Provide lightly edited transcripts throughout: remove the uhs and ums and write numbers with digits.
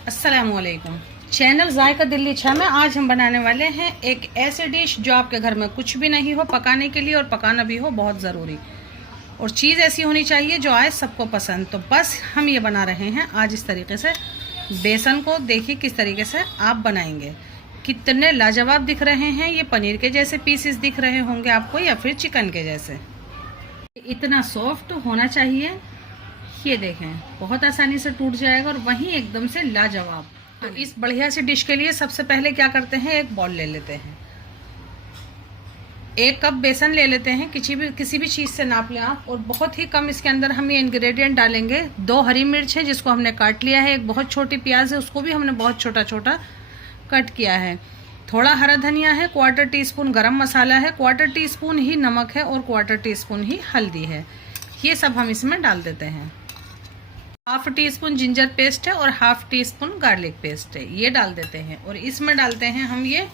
अस्सलामुअलैकुम। चैनल जायका दिल्ली 6 में आज हम बनाने वाले हैं एक ऐसे डिश जो आपके घर में कुछ भी नहीं हो पकाने के लिए और पकाना भी हो बहुत ज़रूरी, और चीज़ ऐसी होनी चाहिए जो आए सबको पसंद। तो बस हम ये बना रहे हैं आज इस तरीके से। बेसन को देखिए किस तरीके से आप बनाएंगे, कितने लाजवाब दिख रहे हैं। ये पनीर के जैसे पीसेस दिख रहे होंगे आपको या फिर चिकन के जैसे। इतना सॉफ्ट होना चाहिए, ये देखें बहुत आसानी से टूट जाएगा और वहीं एकदम से लाजवाब। तो इस बढ़िया सी डिश के लिए सबसे पहले क्या करते हैं, एक बॉल ले लेते हैं, 1 कप बेसन ले लेते हैं, किसी भी चीज़ से नाप लें आप। और बहुत ही कम इसके अंदर हम ये इंग्रेडिएंट डालेंगे। 2 हरी मिर्च है जिसको हमने काट लिया है, एक बहुत छोटी प्याज है उसको भी हमने बहुत छोटा छोटा कट किया है, थोड़ा हरा धनिया है, 1/4 टीस्पून गरम मसाला है, 1/4 टीस्पून ही नमक है और 1/4 टीस्पून ही हल्दी है। ये सब हम इसमें डाल देते हैं। 1/2 टीस्पून जिंजर पेस्ट है और 1/2 टीस्पून गार्लिक पेस्ट है, ये डाल देते हैं। और इसमें डालते हैं हम ये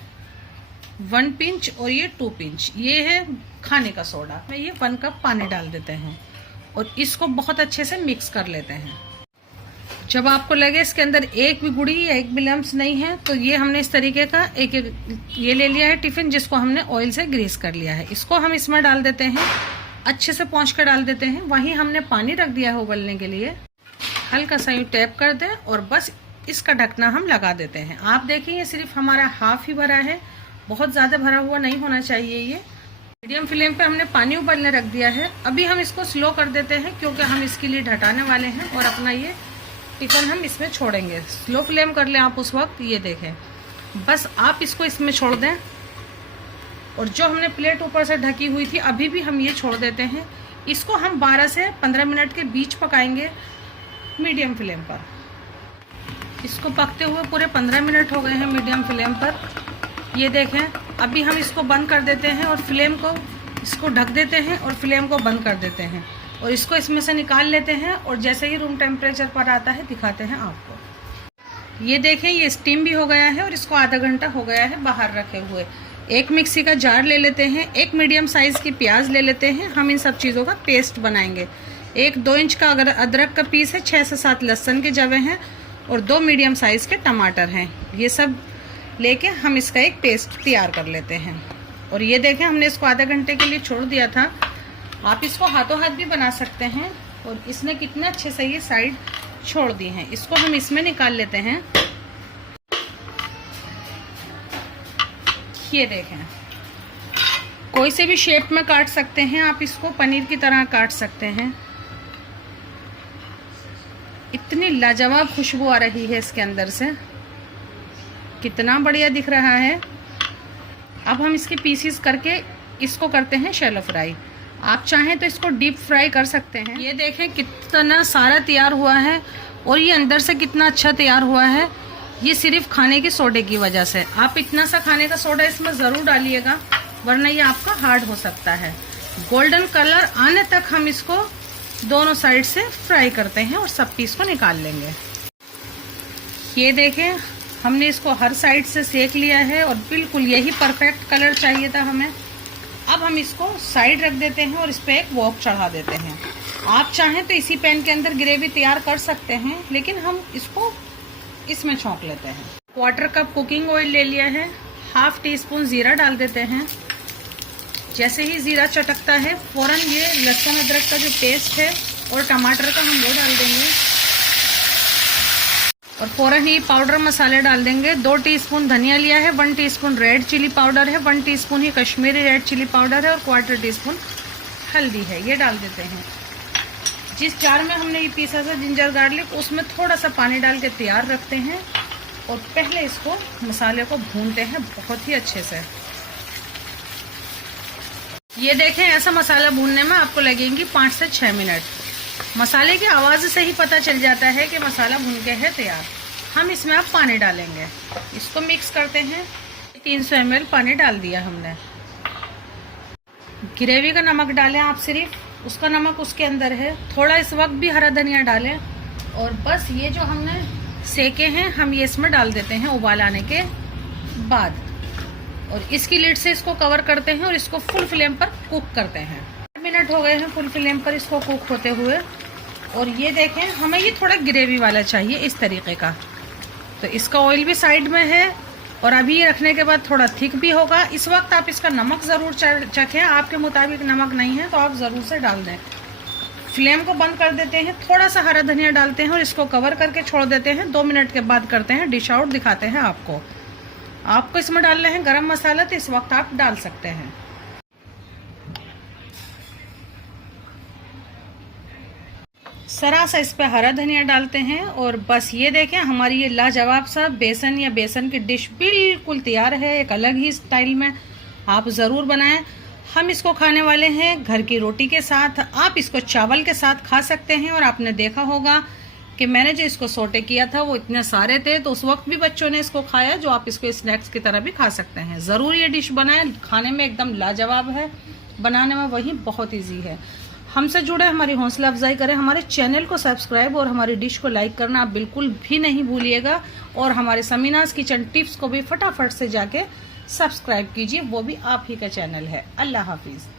1 पिंच और ये 2 पिंच, ये है खाने का सोडा। में ये 1 कप पानी डाल देते हैं और इसको बहुत अच्छे से मिक्स कर लेते हैं। जब आपको लगे इसके अंदर एक भी गुड़ी या एक भी लम्स नहीं है, तो ये हमने इस तरीके का एक ये ले लिया है टिफिन जिसको हमने ऑयल से ग्रीस कर लिया है। इसको हम इसमें डाल देते हैं, अच्छे से पोंछ कर डाल देते हैं। वहीं हमने पानी रख दिया है उबलने के लिए, हल्का सा यूँ टैप कर दें और बस इसका ढकना हम लगा देते हैं। आप देखिए ये सिर्फ हमारा हाफ ही भरा है, बहुत ज़्यादा भरा हुआ नहीं होना चाहिए। ये मीडियम फ्लेम पे हमने पानी उबलने रख दिया है। अभी हम इसको स्लो कर देते हैं क्योंकि हम इसके लिए ढटाने वाले हैं और अपना ये टिफिन हम इसमें छोड़ेंगे। स्लो फ्लेम कर लें आप उस वक्त। ये देखें बस आप इसको इसमें छोड़ दें और जो हमने प्लेट ऊपर से ढकी हुई थी अभी भी हम ये छोड़ देते हैं। इसको हम 12 से 15 मिनट के बीच पकाएंगे मीडियम फ्लेम पर। इसको पकते हुए पूरे 15 मिनट हो गए हैं मीडियम फ्लेम पर। ये देखें अभी हम इसको बंद कर देते हैं और फ्लेम को इसको ढक देते हैं और फ्लेम को बंद कर देते हैं और इसको इसमें से निकाल लेते हैं। और जैसे ही रूम टेम्परेचर पर आता है दिखाते हैं आपको। ये देखें ये स्टीम भी हो गया है और इसको आधा घंटा हो गया है बाहर रखे हुए। एक मिक्सी का जार ले लेते हैं, एक मीडियम साइज़ की प्याज ले लेते हैं, हम इन सब चीज़ों का पेस्ट बनाएंगे। 1-2 इंच का अगर अदरक का पीस है, 6 से 7 लहसुन के जवे हैं और 2 मीडियम साइज़ के टमाटर हैं। ये सब लेके हम इसका एक पेस्ट तैयार कर लेते हैं। और ये देखें हमने इसको आधे घंटे के लिए छोड़ दिया था। आप इसको हाथों हाथ भी बना सकते हैं। और इसने कितने अच्छे से ये साइड छोड़ दी हैं। इसको हम इसमें निकाल लेते हैं। ये देखें कोई से भी शेप में काट सकते हैं आप, इसको पनीर की तरह काट सकते हैं। इतनी लाजवाब खुशबू आ रही है इसके अंदर से, कितना बढ़िया दिख रहा है। अब हम इसके पीसीस करके इसको करते हैं शैलो फ्राई। आप चाहें तो इसको डीप फ्राई कर सकते हैं। ये देखें कितना सारा तैयार हुआ है और ये अंदर से कितना अच्छा तैयार हुआ है। ये सिर्फ खाने के सोडे की वजह से। आप इतना सा खाने का सोडा इसमें ज़रूर डालिएगा वरना ये आपका हार्ड हो सकता है। गोल्डन कलर आने तक हम इसको दोनों साइड से फ्राई करते हैं और सब पीस को निकाल लेंगे। ये देखें हमने इसको हर साइड से सेक लिया है और बिल्कुल यही परफेक्ट कलर चाहिए था हमें। अब हम इसको साइड रख देते हैं और इस पर एक वॉक चढ़ा देते हैं। आप चाहें तो इसी पैन के अंदर ग्रेवी तैयार कर सकते हैं, लेकिन हम इसको इसमें छोंक लेते हैं। 1/4 कप कुकिंग ऑयल ले लिया है, 1/2 टीस्पून जीरा डाल देते हैं। जैसे ही जीरा चटकता है फौरन ये लहसुन अदरक का जो पेस्ट है और टमाटर का हम वो डाल देंगे और फौरन ही पाउडर मसाले डाल देंगे। 2 टीस्पून धनिया लिया है, 1 टीस्पून रेड चिली पाउडर है, 1 टीस्पून ही कश्मीरी रेड चिली पाउडर है और 1/4 टीस्पून हल्दी है, ये डाल देते हैं। जिस जार में हमने ये पीसा था जिंजर गार्लिक, उसमें थोड़ा सा पानी डाल के तैयार रखते हैं और पहले इसको मसाले को भूनते हैं बहुत ही अच्छे से। ये देखें ऐसा मसाला भूनने में आपको लगेंगी 5 से 6 मिनट। मसाले की आवाज़ से ही पता चल जाता है कि मसाला भून के है तैयार। हम इसमें अब पानी डालेंगे, इसको मिक्स करते हैं। 300 ml पानी डाल दिया हमने। ग्रेवी का नमक डालें आप, सिर्फ उसका नमक उसके अंदर है। थोड़ा इस वक्त भी हरा धनिया डालें और बस ये जो हमने सेके हैं हम ये इसमें डाल देते हैं उबाल आने के बाद। और इसकी लिड से इसको कवर करते हैं और इसको फुल फ्लेम पर कुक करते हैं। 8 मिनट हो गए हैं फुल फ्लेम पर इसको कुक होते हुए। और ये देखें हमें ये थोड़ा ग्रेवी वाला चाहिए इस तरीके का। तो इसका ऑयल भी साइड में है और अभी ये रखने के बाद थोड़ा थिक भी होगा। इस वक्त आप इसका नमक ज़रूर चखें, आपके मुताबिक नमक नहीं है तो आप ज़रूर से डाल दें। फ्लेम को बंद कर देते हैं, थोड़ा सा हरा धनिया डालते हैं और इसको कवर करके छोड़ देते हैं। 2 मिनट के बाद करते हैं डिश आउट, दिखाते हैं आपको इसमें डालने हैं गरम मसाला, तो इस वक्त आप डाल सकते हैं। जरा सा इस पे हरा धनिया डालते हैं और बस ये देखें हमारी ये लाजवाब सा बेसन या बेसन की डिश बिल्कुल तैयार है। एक अलग ही स्टाइल में आप ज़रूर बनाएं। हम इसको खाने वाले हैं घर की रोटी के साथ, आप इसको चावल के साथ खा सकते हैं। और आपने देखा होगा कि मैंने जो इसको सोटे किया था वो इतने सारे थे, तो उस वक्त भी बच्चों ने इसको खाया, जो आप इसको स्नैक्स की तरह भी खा सकते हैं। ज़रूर ये डिश बनाएं, खाने में एकदम लाजवाब है, बनाने में वही बहुत ईजी है। हमसे जुड़े, हमारी हौसला अफजाई करें, हमारे चैनल को सब्सक्राइब और हमारी डिश को लाइक करना आप बिल्कुल भी नहीं भूलिएगा। और हमारे समीनाज किचन टिप्स को भी फटाफट से जाके सब्सक्राइब कीजिए, वो भी आप ही का चैनल है। अल्लाह हाफिज़।